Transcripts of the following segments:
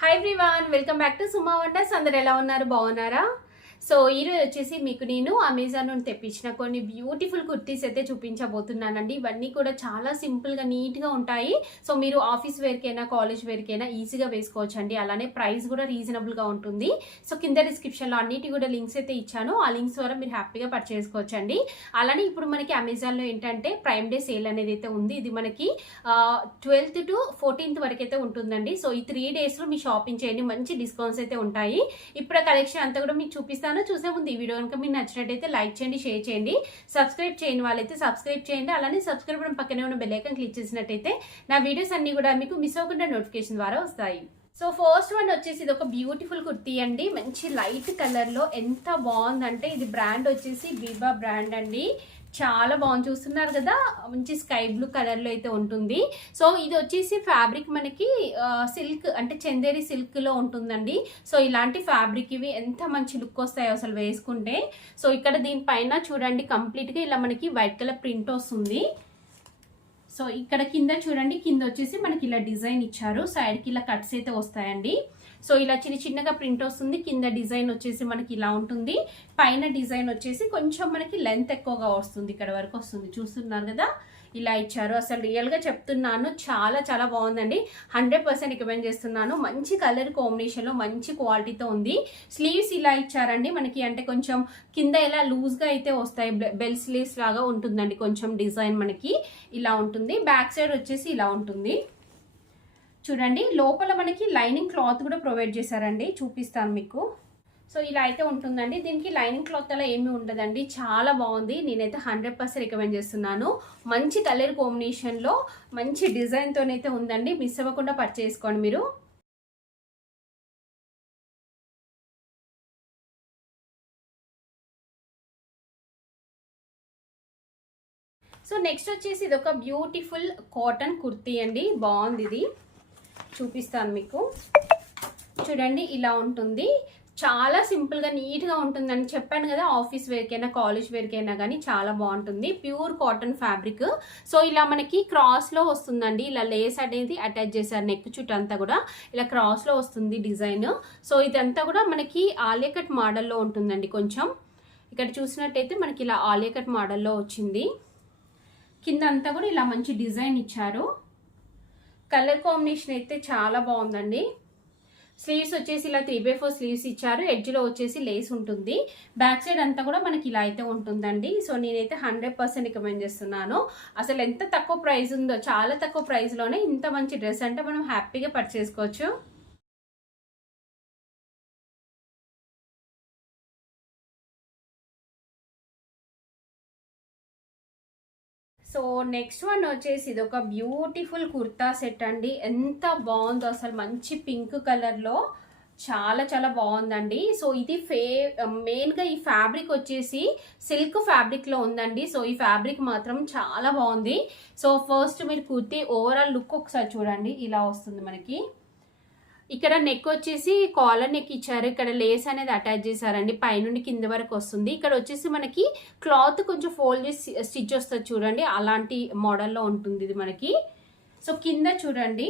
Hi everyone, welcome back to Suma wonders. అందరు ఎలా ఉన్నారు? బాగున్నారా? సో ఈరోజు వచ్చేసి మీకు నేను అమెజాన్ నుండి తెప్పించిన కొన్ని బ్యూటిఫుల్ కుర్తీస్ అయితే చూపించబోతున్నానండి. ఇవన్నీ కూడా చాలా సింపుల్గా నీట్గా ఉంటాయి. సో మీరు ఆఫీస్ వేర్కైనా కాలేజ్ వేర్కైనా ఈజీగా వేసుకోవచ్చండి. అలానే ప్రైస్ కూడా రీజనబుల్గా ఉంటుంది. సో కింద డిస్క్రిప్షన్లో అన్నిటి కూడా లింక్స్ అయితే ఇచ్చాను. ఆ లింక్స్ ద్వారా మీరు హ్యాపీగా పర్చేస్ చేసుకోవచ్చండి. అలానే ఇప్పుడు మనకి అమెజాన్లో ఏంటంటే ప్రైమ్ డే సేల్ అనేది అయితే ఉంది. ఇది మనకి 12th to 14th వరకు అయితే ఉంటుందండి. సో ఈ 3 daysలో మీ షాపింగ్ చేయండి, మంచి డిస్కౌంట్స్ అయితే ఉంటాయి. ఇప్పుడు కలెక్షన్ అంతా కూడా మీకు చూపిస్తాను. చూసే ముందు ఈ వీడియో కనుక మీకు నచ్చినట్టయితే లైక్ చేయండి, షేర్ చేయండి, సబ్స్క్రైబ్ చేయని వాళ్ళైతే సబ్స్క్రైబ్ చేయండి. అలానే సబ్స్క్రైబ్ పక్కనే ఉన్న బెల్ ఐకాన్ క్లిక్ చేసినట్టయితే నా వీడియోస్ అన్ని కూడా మీకు మిస్ అవ్వకుండా నోటిఫికేషన్ ద్వారా వస్తాయి. సో ఫస్ట్ వన్ వచ్చేసి ఇది ఒక బ్యూటిఫుల్ కుర్తీ అండి. మంచి లైట్ కలర్ లో ఎంత బాగుందంటే, ఇది బ్రాండ్ వచ్చేసి బీబా బ్రాండ్ అండి. చాలా బాగుంది, చూస్తున్నారు కదా, మంచి స్కై బ్లూ కలర్ లో అయితే ఉంటుంది. సో ఇది వచ్చేసి ఫ్యాబ్రిక్ మనకి సిల్క్ అంటే చందేరి సిల్క్ లో ఉంటుందండి. సో ఇలాంటి ఫ్యాబ్రిక్ ఇవి ఎంత మంచి లుక్ వస్తాయో అసలు వేసుకుంటే. సో ఇక్కడ దీనిపైన చూడండి, కంప్లీట్ గా ఇలా మనకి వైట్ కలర్ ప్రింట్ వస్తుంది. సో ఇక్కడ కింద చూడండి, కింద వచ్చేసి మనకి ఇలా డిజైన్ ఇచ్చారు, సైడ్ కి ఇలా కట్స్ అయితే వస్తాయండి. సో ఇలా చిన్న చిన్నగా ప్రింట్ వస్తుంది. కింద డిజైన్ వచ్చేసి మనకి ఇలా ఉంటుంది. పైన డిజైన్ వచ్చేసి కొంచెం మనకి లెంత్ ఎక్కువగా వస్తుంది, ఇక్కడ వరకు వస్తుంది. చూస్తున్నారు కదా, ఇలా ఇచ్చారు. అసలు రియల్ గా చెప్తున్నాను, చాలా చాలా బాగుందండి. 100% రికమెండ్ చేస్తున్నాను. మంచి కలర్ కాంబినేషన్ లో మంచి క్వాలిటీతో ఉంది. స్లీవ్స్ ఇలా ఇచ్చారండి మనకి, అంటే కొంచెం కింద ఇలా లూజ్ గా అయితే వస్తాయి, బెల్ స్లీవ్స్ లాగా ఉంటుందండి. కొంచెం డిజైన్ మనకి ఇలా ఉంటుంది. బ్యాక్ సైడ్ వచ్చేసి ఇలా ఉంటుంది. చూడండి, లోపల మనకి లైనింగ్ క్లాత్ కూడా ప్రొవైడ్ చేశారండి, చూపిస్తాను మీకు. సో ఇలా అయితే ఉంటుందండి. దీనికి లైనింగ్ క్లాత్ అలా ఏమీ ఉండదండి. చాలా బాగుంది, నేనైతే 100% రికమెండ్ చేస్తున్నాను. మంచి కలర్ కాంబినేషన్లో మంచి డిజైన్తోనైతే ఉందండి. మిస్ అవ్వకుండా పర్చేస్ చేసుకోండి మీరు. సో నెక్స్ట్ వచ్చేసి ఇది ఒక బ్యూటిఫుల్ కాటన్ కుర్తీ అండి. బాగుంది, ఇది చూపిస్తాను మీకు. చూడండి, ఇలా ఉంటుంది. చాలా సింపుల్గా నీట్గా ఉంటుందని చెప్పాను కదా. ఆఫీస్ వేర్కైనా కాలేజ్ వేర్కైనా కానీ చాలా బాగుంటుంది. Pure cotton fabric. సో ఇలా మనకి క్రాస్లో వస్తుందండి. ఇలా లేస్ అనేది అటాచ్ చేశారు, నెక్ చుట్టూ అంతా కూడా ఇలా క్రాస్లో వస్తుంది డిజైన్. సో ఇదంతా కూడా మనకి ఆలియా కట్ మోడల్లో ఉంటుందండి. కొంచెం ఇక్కడ చూసినట్టయితే మనకి ఇలా ఆలియా కట్ మోడల్లో వచ్చింది. కింద అంతా కూడా ఇలా మంచి డిజైన్ ఇచ్చారు. కలర్ కాంబినేషన్ అయితే చాలా బాగుందండి. స్లీవ్స్ వచ్చేసి ఇలా 3/4 స్లీవ్స్ ఇచ్చారు. ఎడ్జ్లో వచ్చేసి లేస్ ఉంటుంది. బ్యాక్ సైడ్ అంతా కూడా మనకి ఇలా అయితే ఉంటుందండి. సో నేనైతే 100% రికమెండ్ చేస్తున్నాను. అసలు ఎంత తక్కువ ప్రైస్ ఉందో, చాలా తక్కువ ప్రైస్లోనే ఇంత మంచి డ్రెస్ అంటే మనం హ్యాపీగా పర్చేస్ చేసుకోవచ్చు. సో నెక్స్ట్ వన్ వచ్చేసి ఇది ఒక బ్యూటిఫుల్ కుర్తా సెట్ అండి. ఎంత బాగుందో అసలు, మంచి పింక్ కలర్లో చాలా చాలా బాగుందండి. సో ఇది మెయిన్గా ఈ ఫ్యాబ్రిక్ వచ్చేసి సిల్క్ ఫ్యాబ్రిక్లో ఉందండి. సో ఈ ఫ్యాబ్రిక్ మాత్రం చాలా బాగుంది. సో ఫస్ట్ మీరు కుర్తీ ఓవరాల్ లుక్ ఒకసారి చూడండి, ఇలా వస్తుంది మనకి. ఇక్కడ నెక్ వచ్చేసి కాలర్ నెక్ ఇచ్చారు. ఇక్కడ లేస్ అనేది అటాచ్ చేశారండి, పైనుండి కింద వరకు వస్తుంది. ఇక్కడ వచ్చేసి మనకి క్లాత్ కొంచెం ఫోల్డ్ చేసి స్టిచ్ వస్తుంది చూడండి, అలాంటి మోడల్లో ఉంటుంది ఇది మనకి. సో కింద చూడండి,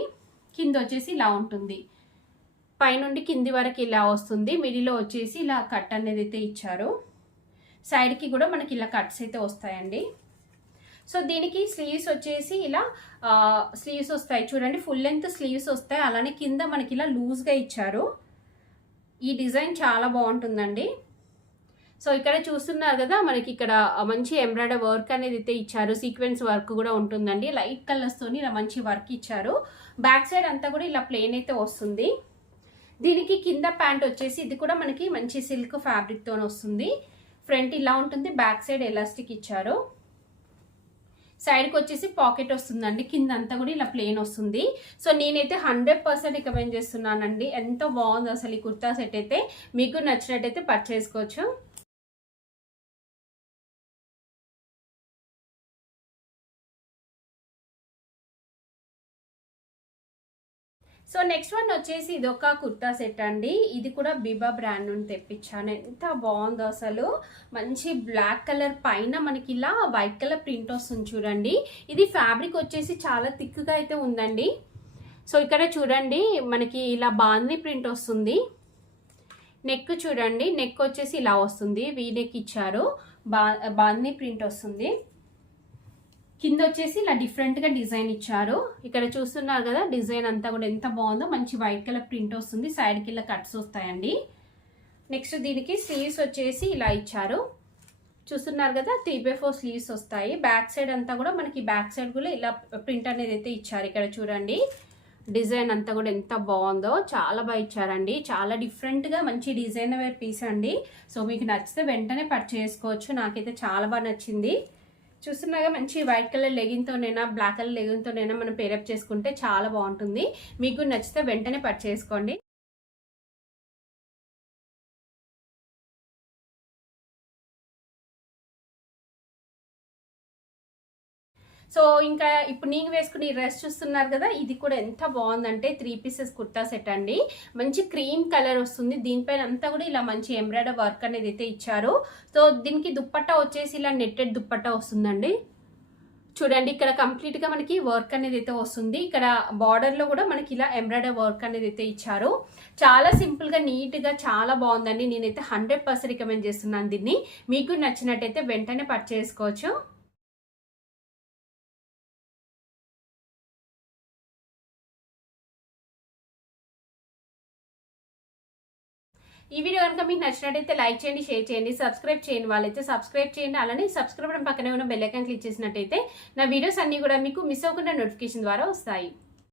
కింద వచ్చేసి ఇలా ఉంటుంది, పైనుండి కింది వరకు ఇలా వస్తుంది. మిడిల్లో వచ్చేసి ఇలా కట్ అనేది అయితే ఇచ్చారు. సైడ్కి కూడా మనకి ఇలా కట్స్ అయితే వస్తాయండి. సో దీనికి స్లీవ్స్ వచ్చేసి ఇలా స్లీవ్స్ వస్తాయి చూడండి, ఫుల్ లెంత్ స్లీవ్స్ వస్తాయి. అలానే కింద మనకి ఇలా లూజ్గా ఇచ్చారు. ఈ డిజైన్ చాలా బాగుంటుందండి. సో ఇక్కడ చూస్తున్నారు కదా, మనకి ఇక్కడ మంచి ఎంబ్రాయిడరీ వర్క్ అనేది అయితే ఇచ్చారు. సీక్వెన్స్ వర్క్ కూడా ఉంటుందండి. లైట్ కలర్స్తోని ఇలా మంచి వర్క్ ఇచ్చారు. బ్యాక్ సైడ్ అంతా కూడా ఇలా ప్లెయిన్ అయితే వస్తుంది. దీనికి కింద ప్యాంట్ వచ్చేసి ఇది కూడా మనకి మంచి సిల్క్ ఫ్యాబ్రిక్తో వస్తుంది. ఫ్రంట్ ఇలా ఉంటుంది, బ్యాక్ సైడ్ ఎలాస్టిక్ ఇచ్చారు. సైడ్కి వచ్చేసి పాకెట్ వస్తుందండి. కింద అంతా కూడా ఇలా ప్లెయిన్ వస్తుంది. సో నేనైతే 100% రికమెండ్ చేస్తున్నానండి. ఎంతో బాగుంది అసలు ఈ కుర్తా సెట్ అయితే. మీకు నచ్చినట్టయితే పర్చేస్ చేసుకోవచ్చు. సో నెక్స్ట్ వన్ వచ్చేసి ఇది ఒక కుర్తా సెట్ అండి. ఇది కూడా బీబా బ్రాండ్ నుండి తెప్పించాను. ఎంత బాగుందో అసలు, మంచి బ్లాక్ కలర్ పైన మనకి ఇలా వైట్ కలర్ ప్రింట్ వస్తుంది చూడండి. ఇది ఫ్యాబ్రిక్ వచ్చేసి చాలా థిక్గా అయితే ఉందండి. సో ఇక్కడ చూడండి మనకి ఇలా బాందీ ప్రింట్ వస్తుంది. నెక్ చూడండి, నెక్ వచ్చేసి ఇలా వస్తుంది, వీ నెక్ ఇచ్చారు, బాందీ ప్రింట్ వస్తుంది. కింద వచ్చేసి ఇలా డిఫరెంట్గా డిజైన్ ఇచ్చారు. ఇక్కడ చూస్తున్నారు కదా డిజైన్ అంతా కూడా ఎంత బాగుందో, మంచి వైట్ కలర్ ప్రింట్ వస్తుంది, సైడ్కి ఇలా కట్స్ వస్తాయండి. నెక్స్ట్ దీనికి స్లీవ్స్ వచ్చేసి ఇలా ఇచ్చారు, చూస్తున్నారు కదా 3/4 స్లీవ్స్ వస్తాయి. బ్యాక్ సైడ్ అంతా కూడా మనకి బ్యాక్ సైడ్ కూడా ఇలా ప్రింట్ అనేది అయితే ఇచ్చారు. ఇక్కడ చూడండి డిజైన్ అంతా కూడా ఎంత బాగుందో, చాలా బాగా ఇచ్చారండి. చాలా డిఫరెంట్గా మంచి డిజైన్ పీస్ అండి. సో మీకు నచ్చితే వెంటనే పర్చేస్ చేసుకోవచ్చు. నాకైతే చాలా బాగా నచ్చింది. చూస్తున్నాగా మంచి వైట్ కలర్ లెగిన్తోనైనా బ్లాక్ కలర్ లెగిన్తోనైనా మనం పేరప్ చేసుకుంటే చాలా బాగుంటుంది. మీకు నచ్చితే వెంటనే పర్చేస్ చేసుకోండి. సో ఇంకా ఇప్పుడు నేను వేసుకుని డ్రెస్ చూస్తున్నారు కదా, ఇది కూడా ఎంత బాగుందంటే 3 పీసెస్ కుర్తా సెట్ అండి. మంచి క్రీమ్ కలర్ వస్తుంది, దీనిపైన అంతా కూడా ఇలా మంచి ఎంబ్రాయిడరీ వర్క్ అనేది అయితే ఇచ్చారు. సో దీనికి దుప్పట్టా వచ్చేసి ఇలా నెట్టెడ్ దుప్పట్టా వస్తుందండి. చూడండి ఇక్కడ కంప్లీట్ గా మనకి వర్క్ అనేది అయితే వస్తుంది. ఇక్కడ బార్డర్ లో కూడా మనకి ఇలా ఎంబ్రాయిడరీ వర్క్ అనేది అయితే ఇచ్చారు. చాలా సింపుల్ గా నీట్ గా చాలా బాగుందండి. నేనైతే 100% రికమెండ్ చేస్తున్నాను దీన్ని. మీకు నచ్చినట్టయితే వెంటనే పర్చేస్ చేసుకోవచ్చు. ఈ వీడియో కనుక మీకు నచ్చినట్టయితే లైక్ చేయండి, షేర్ చేయండి, సబ్స్క్రైబ్ చేయండి వాళ్ళైతే సబ్స్క్రైబ్ చేయండి. అలానే సబ్స్క్రైబ్ పక్కనే ఉన్న బెల్ ఐకాన్ క్లిక్ చేసినట్టయితే నా వీడియోస్ అన్ని కూడా మీకు మిస్ అవ్వకుండా నోటిఫికేషన్ ద్వారా వస్తాయి.